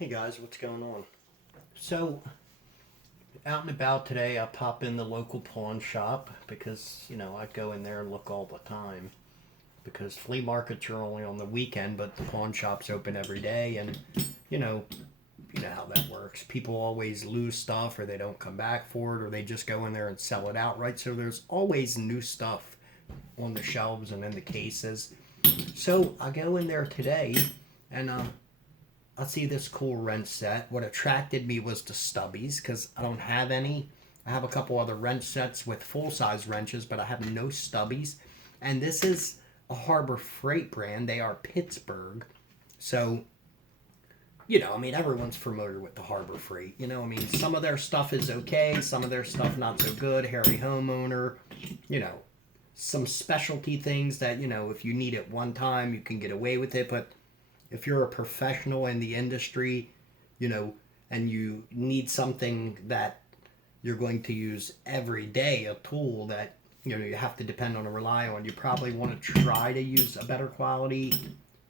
Hey guys, what's going on? So, out and about today, I pop in the local pawn shop because, I go in there and look all the time. Because flea markets are only on the weekend, but the pawn shop's open every day, and, you know, you know how that works. People always lose stuff, or they don't come back for it, or they just go in there and sell it outright. So there's always new stuff on the shelves and in the cases. So I go in there today, and I see this cool wrench set. What attracted me was the stubbies because I don't have any. I have a couple other wrench sets with full size wrenches, but I have no stubbies. And this is a Harbor Freight brand. They are Pittsburgh. So, everyone's familiar with the Harbor Freight. Some of their stuff is okay, some of their stuff not so good. Harry Homeowner, you know, some specialty things that, if you need it one time, you can get away with it. But if you're a professional in the industry, you know, and you need something that you're going to use every day, a tool that, you have to depend on and rely on, you probably want to try to use a better quality.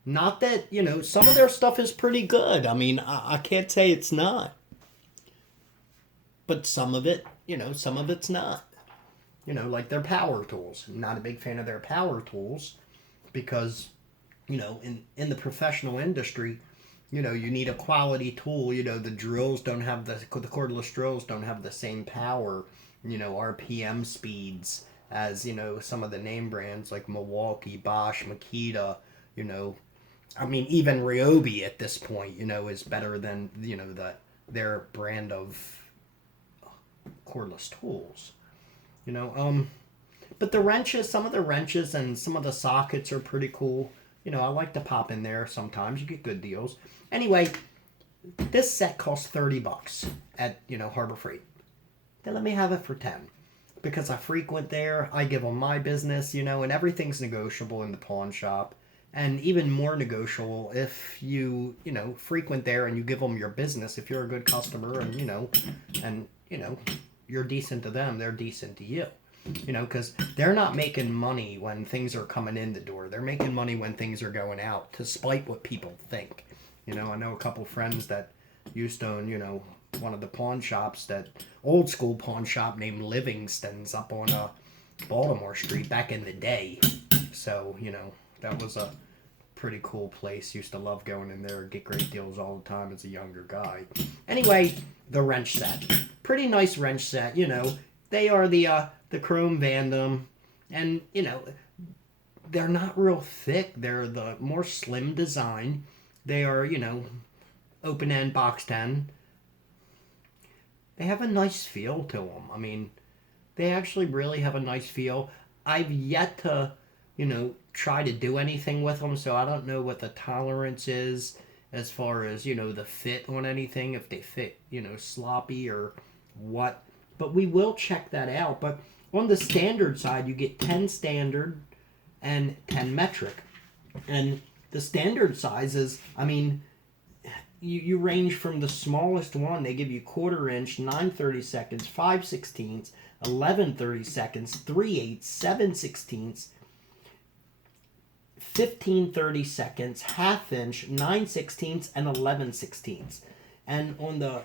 Not that, some of their stuff is pretty good. I can't say it's not. But some of it, some of it's not. Like their power tools. I'm not a big fan of their power tools because in the professional industry, you need a quality tool. The drills don't have the cordless drills don't have the same power, RPM speeds as, some of the name brands like Milwaukee, Bosch, Makita, you know, even Ryobi at this point, is better than, their brand of cordless tools, you know. But the wrenches, some of the wrenches and some of the sockets are pretty cool. I like to pop in there sometimes. You get good deals. Anyway, this set costs $30 at, Harbor Freight. They let me have it for 10 because I frequent there. I give them my business, and everything's negotiable in the pawn shop. And even more negotiable if frequent there and you give them your business. If you're a good customer and you're decent to them, they're decent to you. Because they're not making money when things are coming in the door. They're making money when things are going out, despite what people think. I know a couple friends that used to own, one of the pawn shops, that old school pawn shop named Livingston's up on Baltimore Street back in the day. So, that was a pretty cool place. Used to love going in there, get great deals all the time as a younger guy. Anyway, the wrench set. Pretty nice wrench set, They are the Chrome Vandom, and they're not real thick. They're the more slim design. They are open end box 10. They have a nice feel to them. They actually really have a nice feel. I've yet to try to do anything with them, so I don't know what the tolerance is as far as the fit on anything, if they fit sloppy or what. But we will check that out. But on the standard side, you get 10 standard and 10 metric. And the standard sizes, you range from the smallest one. They give you 1/4 inch, 9/32, 5/16, 11/32, 3/8, 7/16, 15/32, 1/2 inch, 9/16, and 11/16. And on the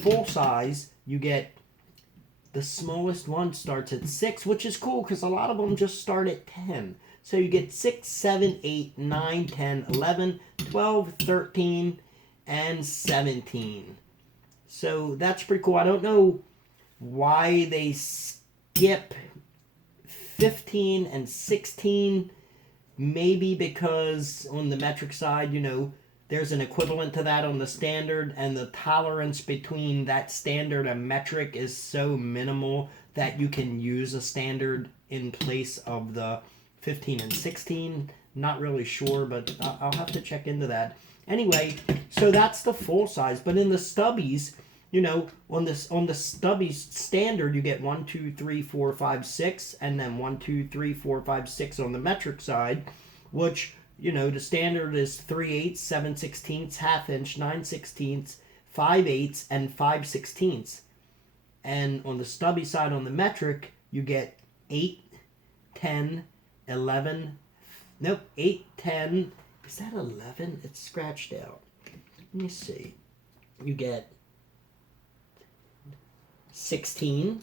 full size, you get the smallest one starts at 6, which is cool because a lot of them just start at 10. So you get 6, 7, 8, 9, 10, 11, 12, 13, and 17. So that's pretty cool. I don't know why they skip 15 and 16. Maybe because on the metric side, there's an equivalent to that on the standard, and the tolerance between that standard and metric is so minimal that you can use a standard in place of the 15 and 16. Not really sure, but I'll have to check into that. Anyway, so that's the full size. But in the stubbies, on the stubbies standard, you get 1, 2, 3, 4, 5, 6, and then 1, 2, 3, 4, 5, 6 on the metric side, which the standard is 3/8, 7/16, 1/2 inch, 9/16, 5/8, and 5/16. And on the stubby side, on the metric, you get 8, 10, 11. Nope, 8, 10. Is that 11? It's scratched out. Let me see. you get 16,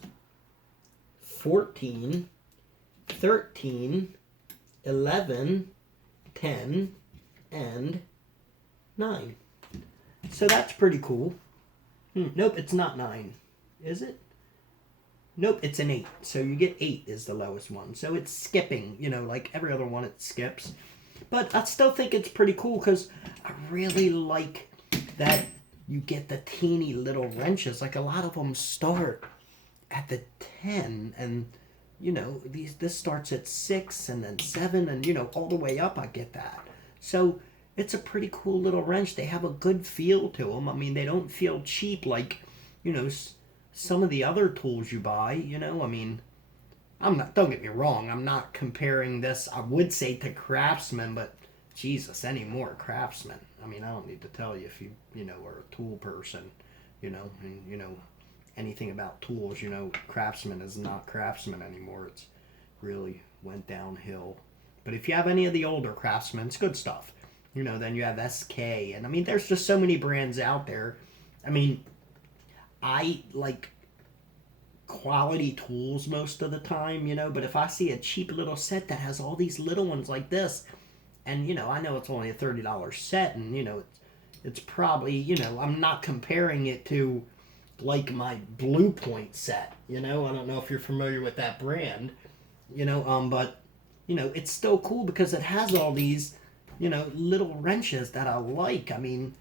14, 13, 11, 10, and 9. So that's pretty cool. Nope, it's not 9. Is it? Nope, it's an 8. So you get 8 is the lowest one. So it's skipping, like every other one it skips. But I still think it's pretty cool because I really like that you get the teeny little wrenches. Like a lot of them start at the 10 and, this starts at 6 and then 7 and, all the way up I get that. So it's a pretty cool little wrench. They have a good feel to them. I mean, they don't feel cheap like, some of the other tools you buy, I mean, don't get me wrong, I'm not comparing this, I would say, to Craftsman, but Jesus, any more Craftsman. I mean, I don't need to tell you if you, are a tool person, and, anything about tools, Craftsman is not Craftsman anymore. It's really went downhill. But if you have any of the older Craftsman, it's good stuff. Then you have SK, and I mean, there's just so many brands out there. I mean, I like quality tools most of the time, but if I see a cheap little set that has all these little ones like this, and, I know it's only a $30 set, and, it's probably, I'm not comparing it to, like, my Blue Point set, I don't know if you're familiar with that brand, but, it's still cool because it has all these, little wrenches that I like. I mean,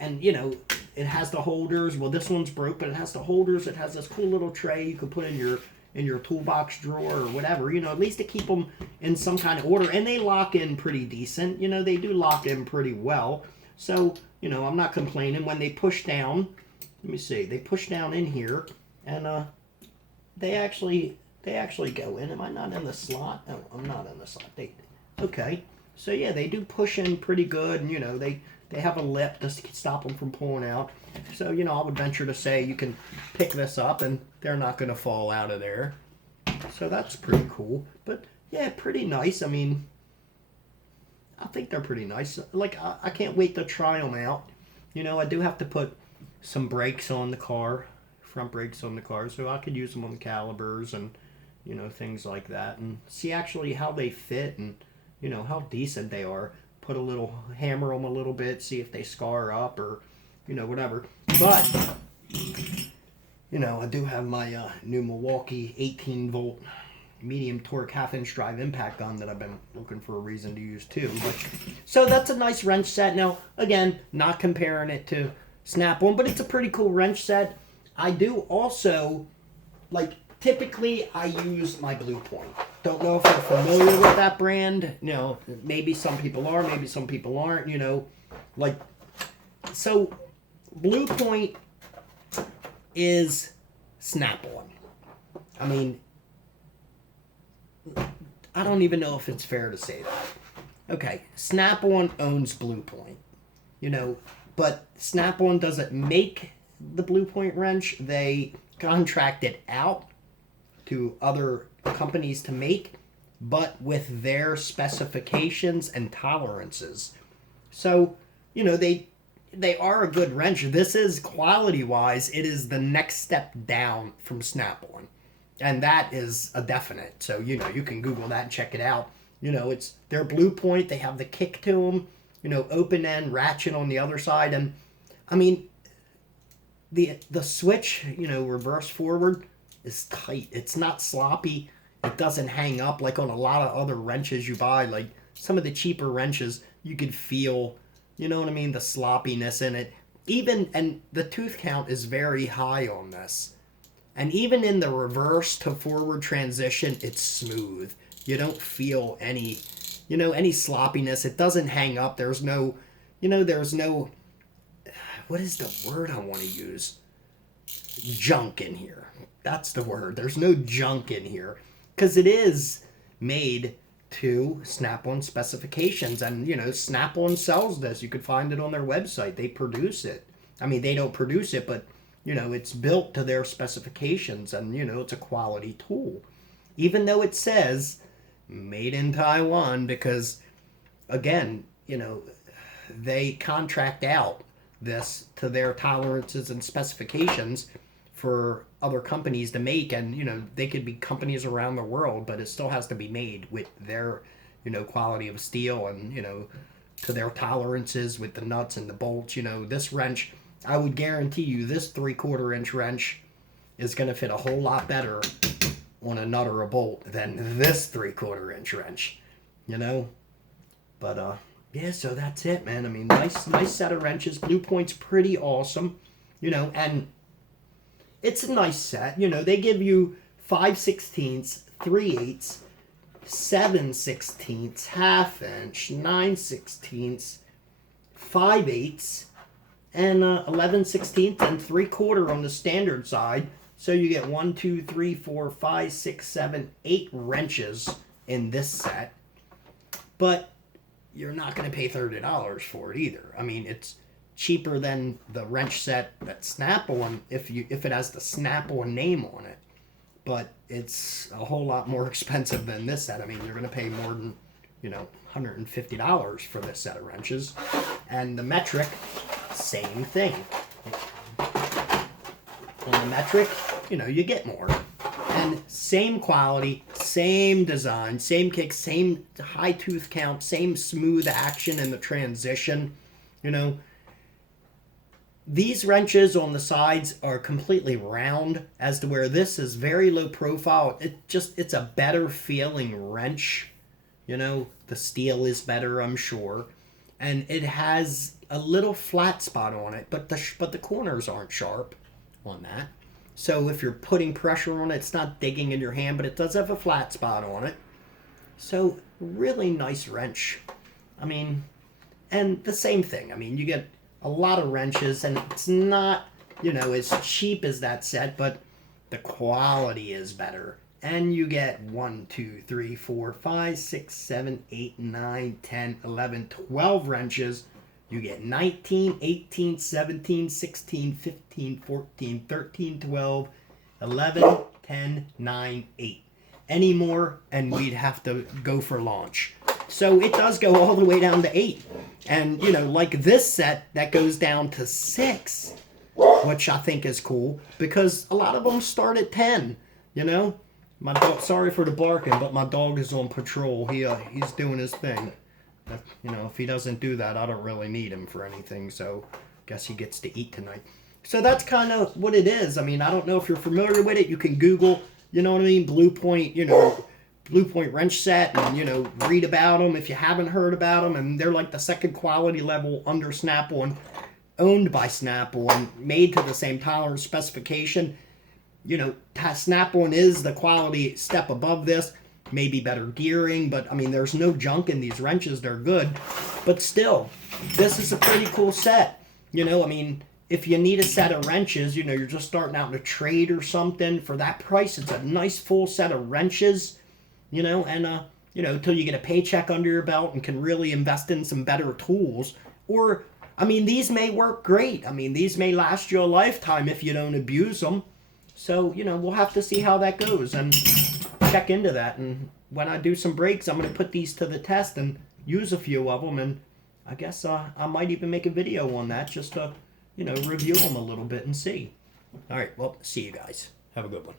and, it has the holders. Well, this one's broke, but it has the holders. It has this cool little tray you can put in your toolbox drawer or whatever, at least to keep them in some kind of order. And they lock in pretty decent. They do lock in pretty well. So, I'm not complaining. When they push down, let me see, they push down in here, and they actually go in. Am I not in the slot? No, I'm not in the slot. Okay. So, yeah, they do push in pretty good, and, they have a lip just to stop them from pulling out. So, I would venture to say you can pick this up and they're not going to fall out of there. So that's pretty cool. But, yeah, pretty nice. I mean, I think they're pretty nice. Like, I can't wait to try them out. I do have to put some brakes on the car, front brakes on the car, so I could use them on the calipers and, things like that. And see actually how they fit and, how decent they are. Put a little hammer on them a little bit, see if they scar up or, whatever. But, I do have my new Milwaukee 18 volt medium torque half-inch drive impact gun that I've been looking for a reason to use too. But so that's a nice wrench set. Now, again, not comparing it to Snap-on, but it's a pretty cool wrench set. I do also, typically I use my Blue Point. Don't know if you're familiar with that brand. Maybe some people are, maybe some people aren't, so Blue Point is Snap-on. I mean, I don't even know if it's fair to say that. Okay, Snap-on owns Blue Point, but Snap-on doesn't make the Blue Point wrench. They contract it out to other companies to make, but with their specifications and tolerances. So, they are a good wrench. This is, quality-wise, it is the next step down from Snap-on. And that is a definite. So, you can Google that and check it out. It's their Blue Point. They have the kick to them, open end, ratchet on the other side. And, I mean, the switch, reverse forward, is tight. It's not sloppy. It doesn't hang up like on a lot of other wrenches you buy. Like some of the cheaper wrenches, you could feel, the sloppiness in it. And the tooth count is very high on this. And even in the reverse to forward transition, it's smooth. You don't feel any sloppiness. It doesn't hang up. There's no, what is the word I want to use? Junk in here. That's the word. There's no junk in here. Because it is made to Snap-on specifications. And, Snap-on sells this. You could find it on their website. They produce it. I mean, they don't produce it, but, it's built to their specifications. And, it's a quality tool. Even though it says made in Taiwan, because, again, they contract out this to their tolerances and specifications for other companies to make. And, you know, they could be companies around the world, but it still has to be made with their, you know, quality of steel and, you know, to their tolerances with the nuts and the bolts. You know, this wrench, I would guarantee you this 3/4 inch wrench is going to fit a whole lot better on a nut or a bolt than this 3/4 inch wrench, you know. But yeah, so that's it, man. I mean, nice set of wrenches. Blue Point's pretty awesome, you know, and it's a nice set. You know, they give you 5/16, 3/8, 7/16, 1/2 inch, 9/16, 5/8, and 11/16 and 3/4 on the standard side. So you get 1, 2, 3, 4, 5, 6, 7, 8 wrenches in this set. But you're not going to pay $30 for it either. I mean, it's cheaper than the wrench set that Snap-on if it has the Snap-on name on it. But it's a whole lot more expensive than this set. I mean, you're going to pay more than, you know, $150 for this set of wrenches. And the Metric, same thing. On the Metric, you know, you get more. And same quality, same design, same kick, same high tooth count, same smooth action in the transition. You know, these wrenches on the sides are completely round, as to where this is very low profile. It's a better feeling wrench. You know, the steel is better, I'm sure. And it has a little flat spot on it, but the corners aren't sharp on that. So if you're putting pressure on it, it's not digging in your hand, but it does have a flat spot on it. So really nice wrench. I mean, and the same thing. I mean, you get a lot of wrenches, and it's not, you know, as cheap as that set, but the quality is better. And you get 1, 2, 3, 4, 5, 6, 7, 8, 9, 10, 11, 12 wrenches. You get 19, 18, 17, 16, 15, 14, 13, 12, 11, 10, 9, 8. Any more, and we'd have to go for launch. So it does go all the way down to 8. And, you know, like this set, that goes down to 6, which I think is cool, because a lot of them start at 10, you know. My dog, sorry for the barking, but my dog is on patrol. He's doing his thing. You know, if he doesn't do that, I don't really need him for anything, so guess he gets to eat tonight. So that's kind of what it is. I mean, I don't know if you're familiar with it. You can Google, you know what I mean, Blue Point, you know, Blue Point wrench set, and, you know, read about them if you haven't heard about them. And they're like the second quality level under Snap-on, owned by Snap-on, made to the same tolerance specification. You know, Snap-on is the quality step above this. Maybe better gearing, but I mean, there's no junk in these wrenches. They're good, but still, this is a pretty cool set. You know, I mean, if you need a set of wrenches, you know, you're just starting out in a trade or something, for that price, it's a nice full set of wrenches, you know, and, you know, until you get a paycheck under your belt and can really invest in some better tools. Or, I mean, these may work great. I mean, these may last you a lifetime if you don't abuse them. So, you know, we'll have to see how that goes and check into that. And when I do some breaks, I'm going to put these to the test and use a few of them. And I guess I might even make a video on that just to, you know, review them a little bit and see. All right, well, see you guys. Have a good one.